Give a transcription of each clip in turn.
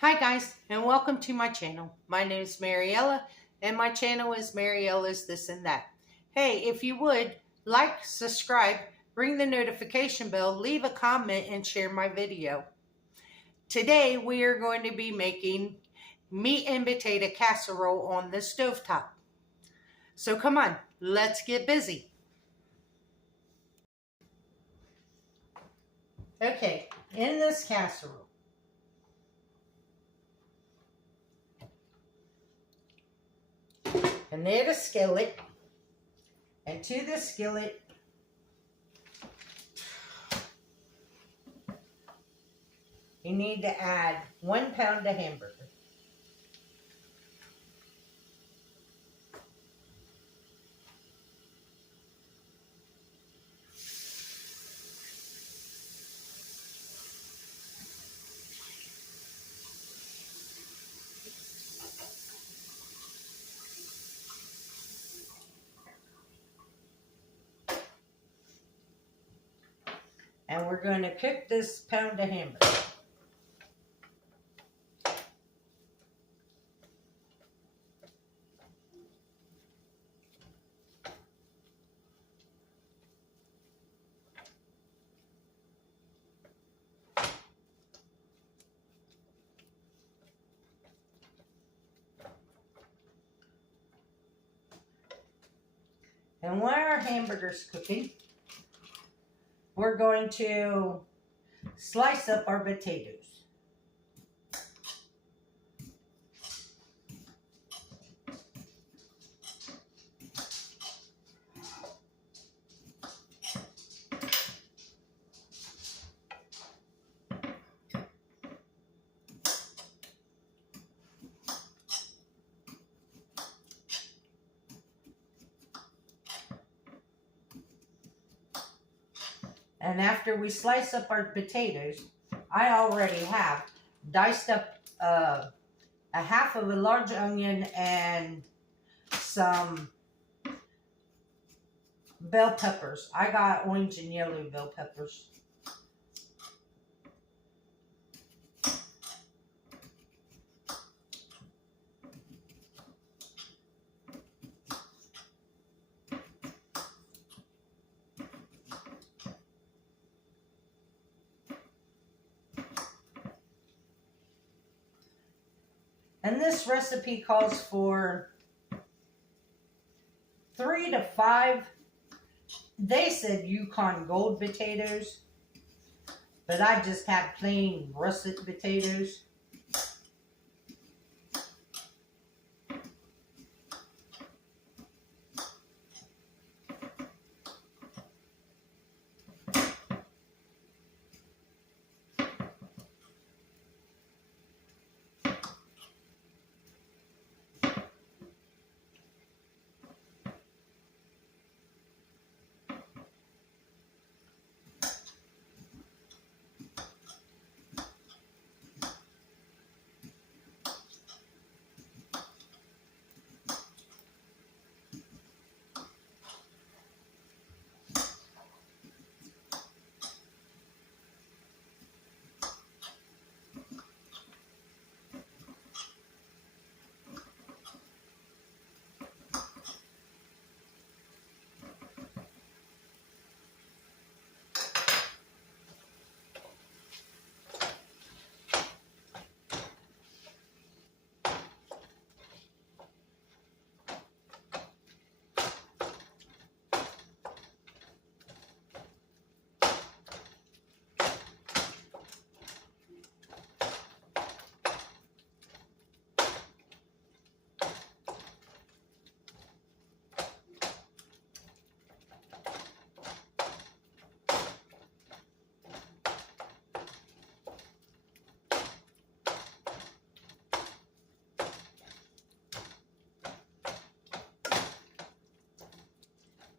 Hi guys, and welcome to my channel. My name is Mariella, and my channel is Mariella's This and That. Hey, if you would, like, subscribe, ring the notification bell, leave a comment, and share my video. Today, we are going to be making meat and potato casserole on the stovetop. So come on, let's get busy. Okay, in this casserole, I need a skillet, and to the skillet, you need to add 1 pound of hamburger. And we're going to cook this pound of hamburger. And while our hamburger's cooking, we're going to slice up our potatoes. And after we slice up our potatoes, I already have diced up a half of a large onion and some bell peppers. I got orange and yellow bell peppers. And this recipe calls for 3 to 5. They said Yukon Gold potatoes, but I just have plain russet potatoes.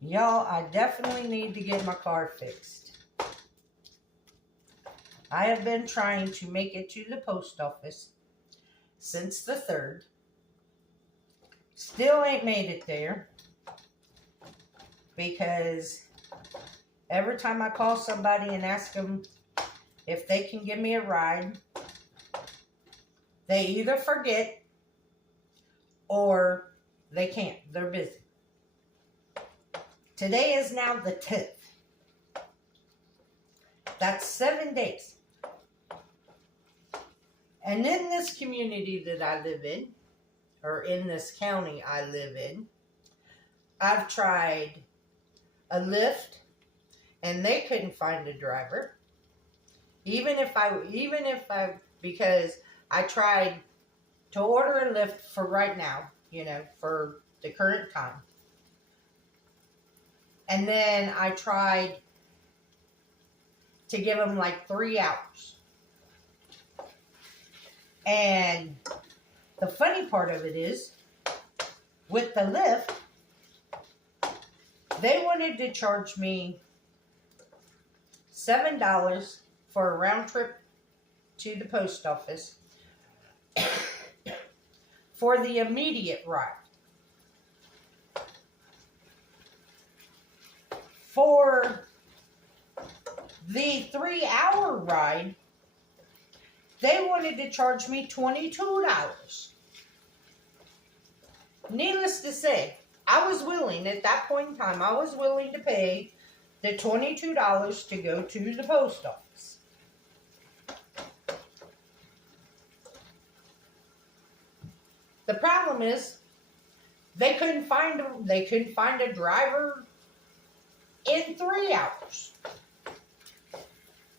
Y'all, I definitely need to get my car fixed. I have been trying to make it to the post office since the 3rd. Still ain't made it there because every time I call somebody and ask them if they can give me a ride, They either forget or they can't. They're busy. Today is now the 10th. That's 7 days. And in this community that I live in, or in this county I live in, I've tried a Lyft, and they couldn't find a driver. Because I tried to order a Lyft for right now, for the current time. And then I tried to give them like 3 hours. And the funny part of it is, with the Lyft, they wanted to charge me $7 for a round trip to the post office for the immediate ride. For the 3-hour ride, they wanted to charge me $22. Needless to say, I was willing, at that point in time, I was willing to pay the $22 to go to the post office. The problem is, they couldn't find a driver in 3 hours.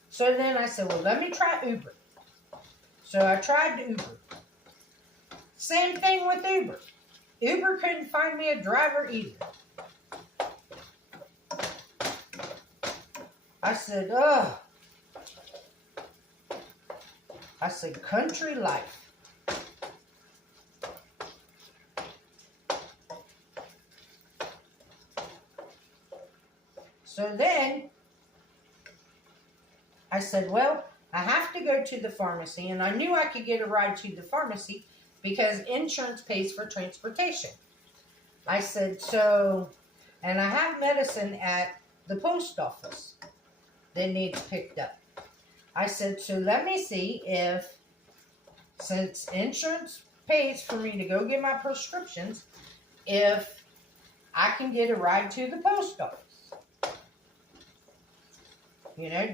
So then I said, well, let me try Uber. So I tried Uber. Same thing with Uber. Uber couldn't find me a driver either. I said, ugh. I said, country life. So then, I said, well, I have to go to the pharmacy, and I knew I could get a ride to the pharmacy because insurance pays for transportation. I said, and I have medicine at the post office that needs picked up. I said, so let me see if, since insurance pays for me to go get my prescriptions, if I can get a ride to the post office.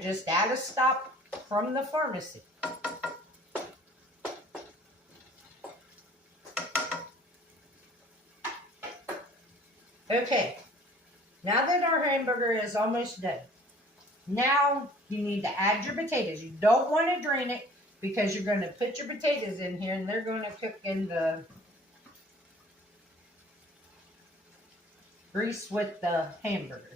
Just add a stop from the pharmacy. Okay, now that our hamburger is almost done, now you need to add your potatoes. You don't want to drain it because you're going to put your potatoes in here and they're going to cook in the grease with the hamburger.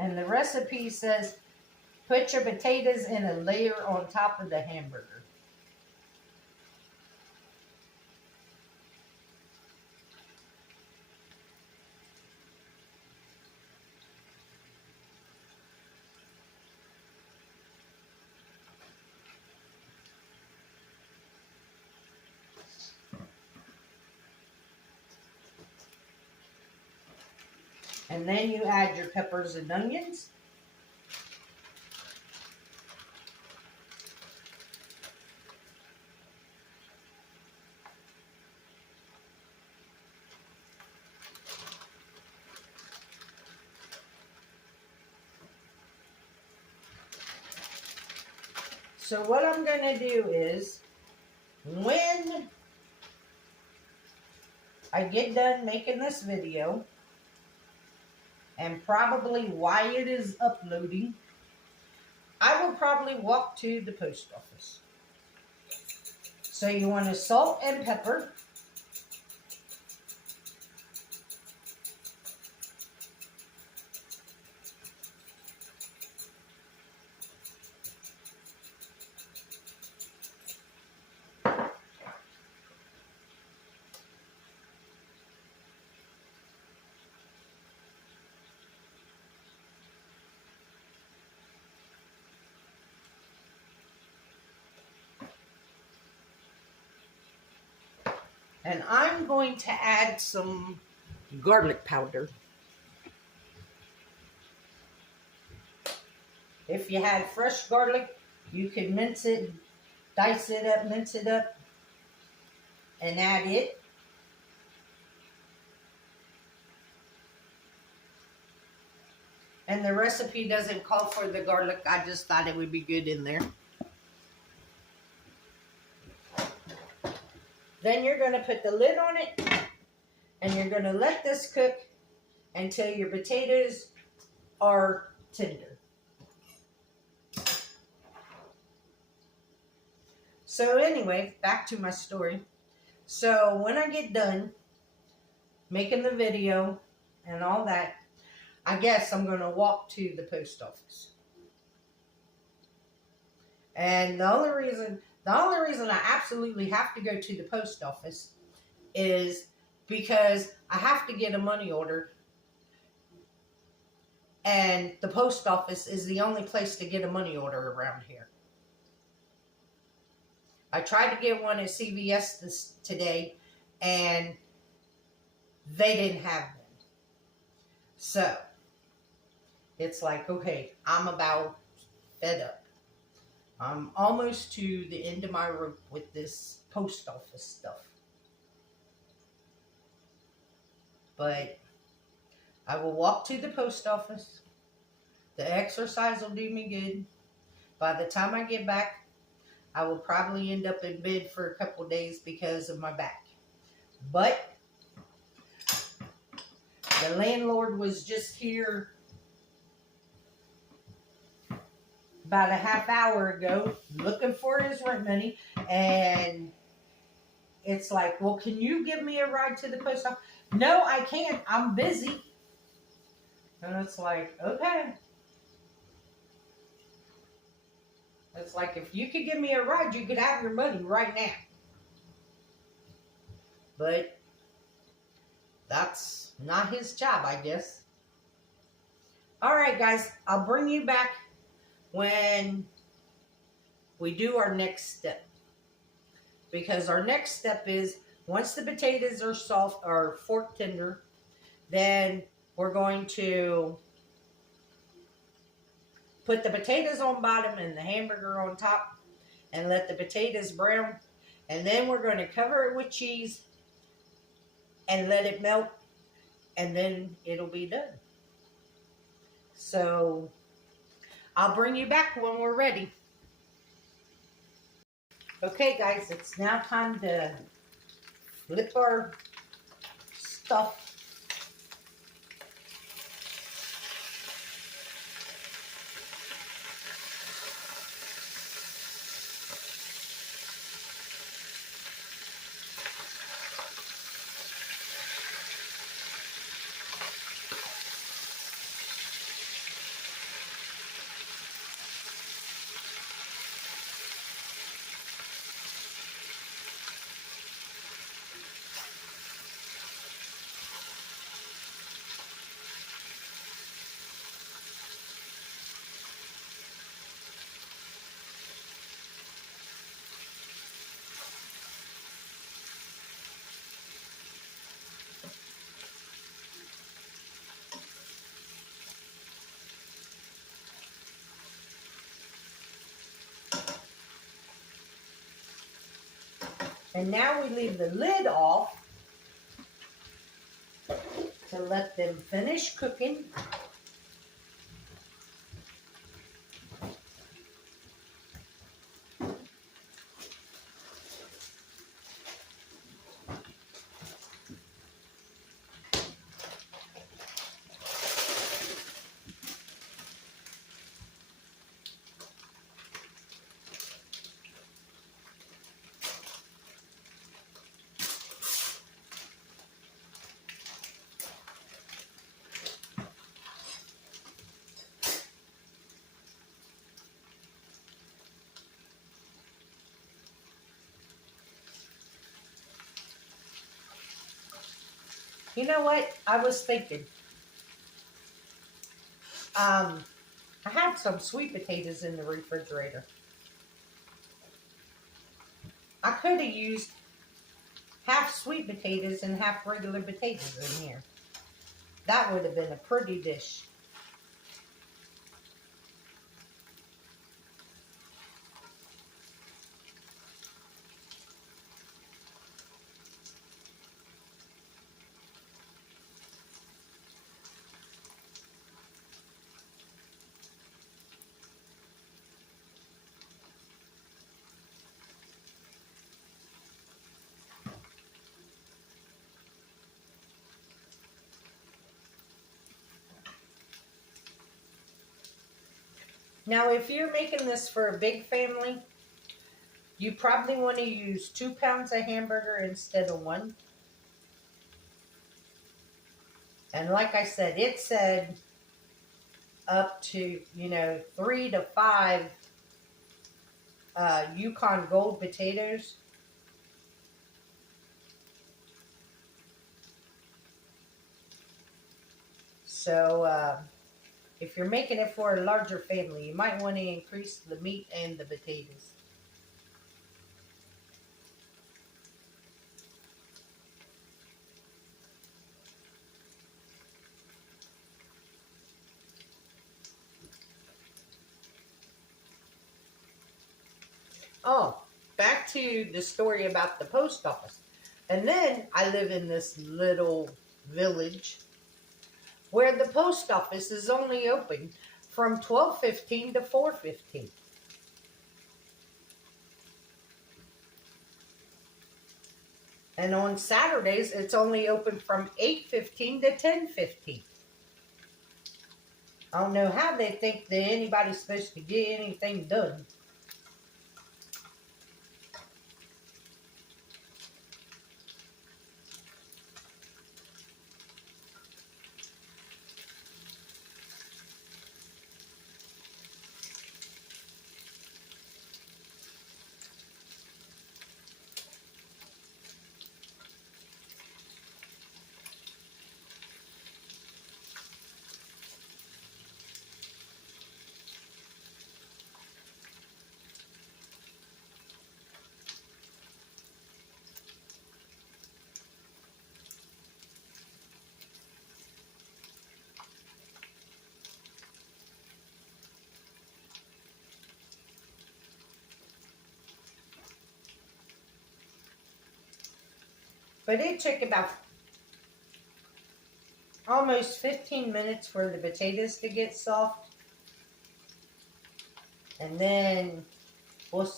And the recipe says, put your potatoes in a layer on top of the hamburger. And then you add your peppers and onions. So what I'm going to do is, when I get done making this video, and probably while it is uploading, I will probably walk to the post office. So you want to salt and pepper. And I'm going to add some garlic powder. If you had fresh garlic, you could mince it, dice it up, mince it up, and add it. And the recipe doesn't call for the garlic. I just thought it would be good in there. Then you're going to put the lid on it, and you're going to let this cook until your potatoes are tender. So anyway, back to my story. So when I get done making the video and all that, I guess I'm going to walk to the post office. And the only reason I absolutely have to go to the post office is because I have to get a money order. And the post office is the only place to get a money order around here. I tried to get one at CVS today, and they didn't have them. So, it's like, okay, I'm about fed up. I'm almost to the end of my rope with this post office stuff. But I will walk to the post office. The exercise will do me good. By the time I get back, I will probably end up in bed for a couple days because of my back. But the landlord was just here about a half hour ago looking for his rent money, and it's like, well, can you give me a ride to the post office? No, I can't. I'm busy. And it's like, okay. It's like, if you could give me a ride, you could have your money right now. But that's not his job, I guess. All right, guys, I'll bring you back when we do our next step. Because our next step is, once the potatoes are soft or fork tender, then we're going to put the potatoes on bottom and the hamburger on top and let the potatoes brown. And then we're going to cover it with cheese and let it melt. And then it'll be done. So I'll bring you back when we're ready. Okay, guys, it's now time to flip our stuff. And now we leave the lid off to let them finish cooking. You know what? I was thinking. I had some sweet potatoes in the refrigerator. I could have used half sweet potatoes and half regular potatoes in here. That would have been a pretty dish. Now, if you're making this for a big family, you probably want to use 2 pounds of hamburger instead of 1. And like I said, it said up to, 3 to 5 Yukon Gold potatoes. So, if you're making it for a larger family, you might want to increase the meat and the potatoes. Oh, back to the story about the post office. And then I live in this little village where the post office is only open from 12:15 to 4:15. And on Saturdays, it's only open from 8:15 to 10:15. I don't know how they think that anybody's supposed to get anything done. But it took about almost 15 minutes for the potatoes to get soft. And then, well,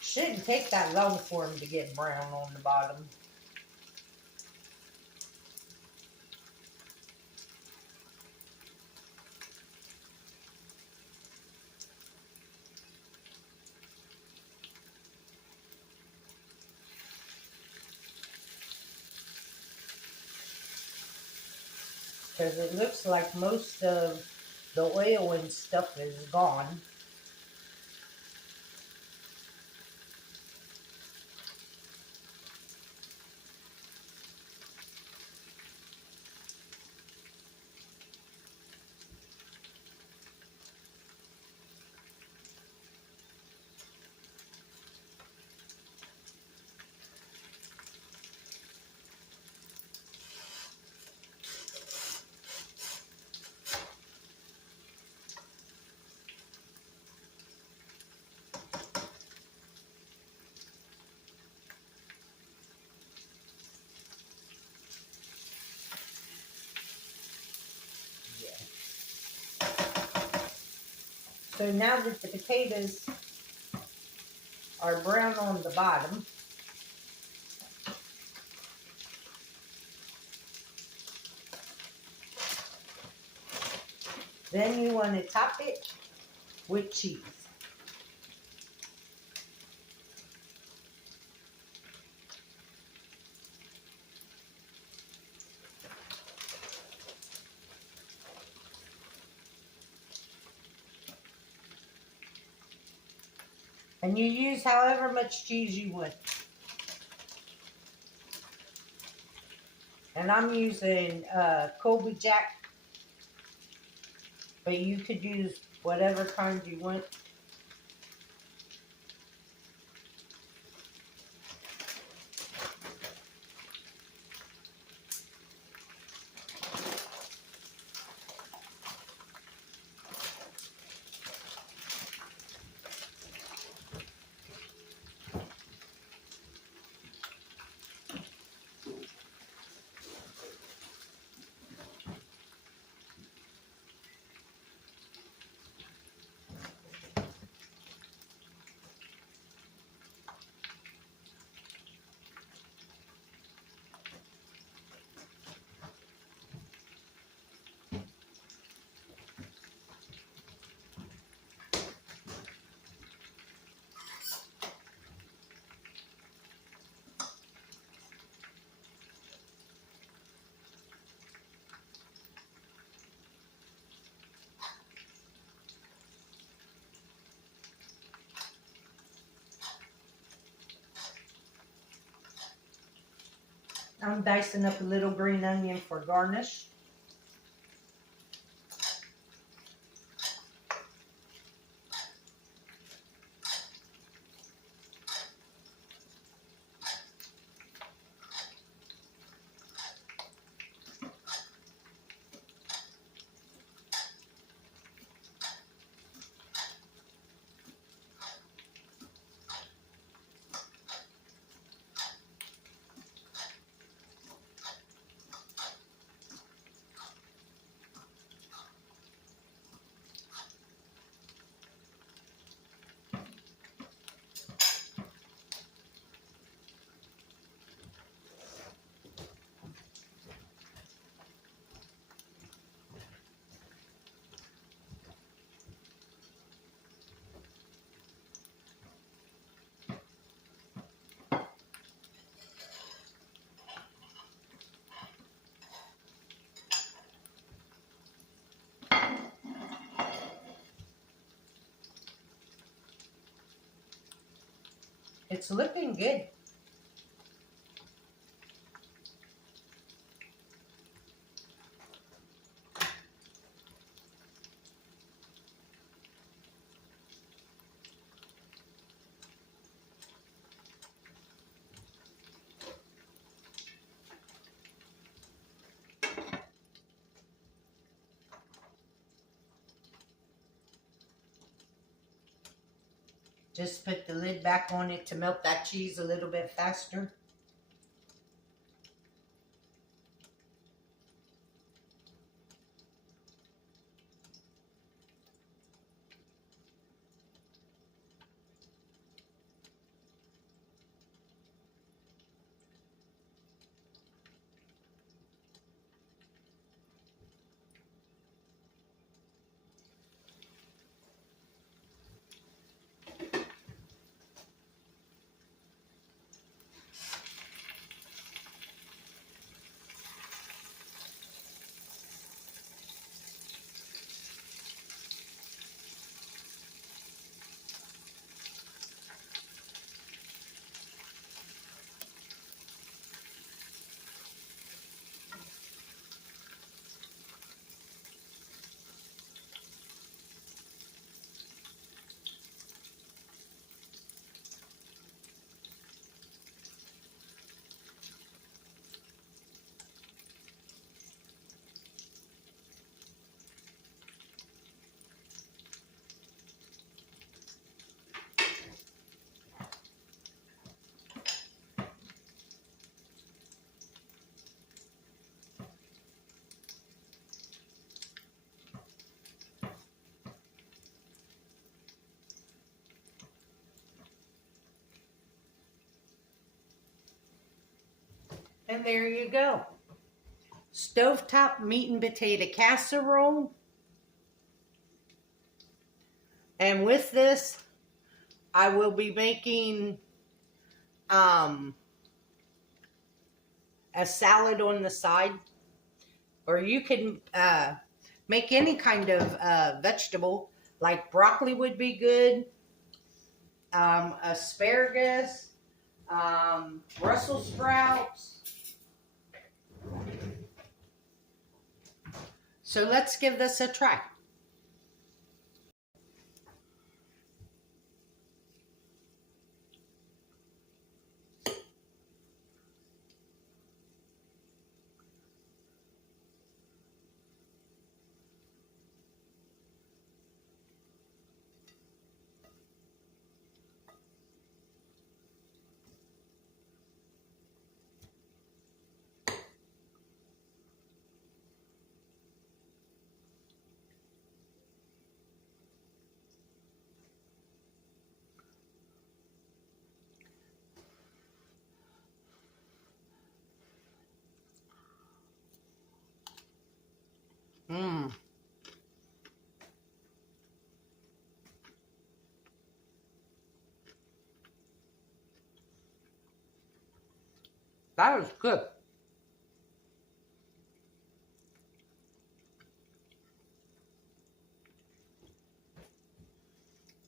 shouldn't take that long for them to get brown on the bottom. Because it looks like most of the oil and stuff is gone. So now that the potatoes are brown on the bottom, then you want to top it with cheese. And you use however much cheese you want. And I'm using Colby Jack, but you could use whatever kind you want. I'm dicing up a little green onion for garnish. It's looking good. Just put the lid back on it to melt that cheese a little bit faster. And there you go. Stovetop meat and potato casserole. And with this, I will be making a salad on the side. Or you can make any kind of vegetable, like broccoli would be good, asparagus, Brussels sprouts. So let's give this a try. Mmm. That was good.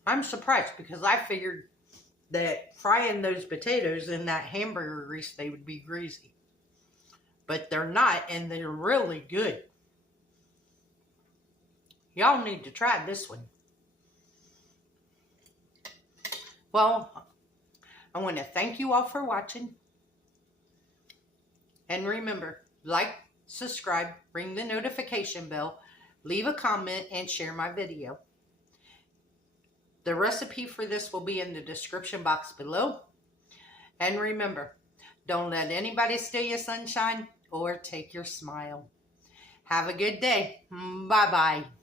I'm surprised because I figured that frying those potatoes in that hamburger grease, they would be greasy. but they're not, and they're really good. Y'all need to try this one. Well, I want to thank you all for watching. And remember, like, subscribe, ring the notification bell, leave a comment, and share my video. The recipe for this will be in the description box below. And remember, don't let anybody steal your sunshine or take your smile. Have a good day. Bye-bye.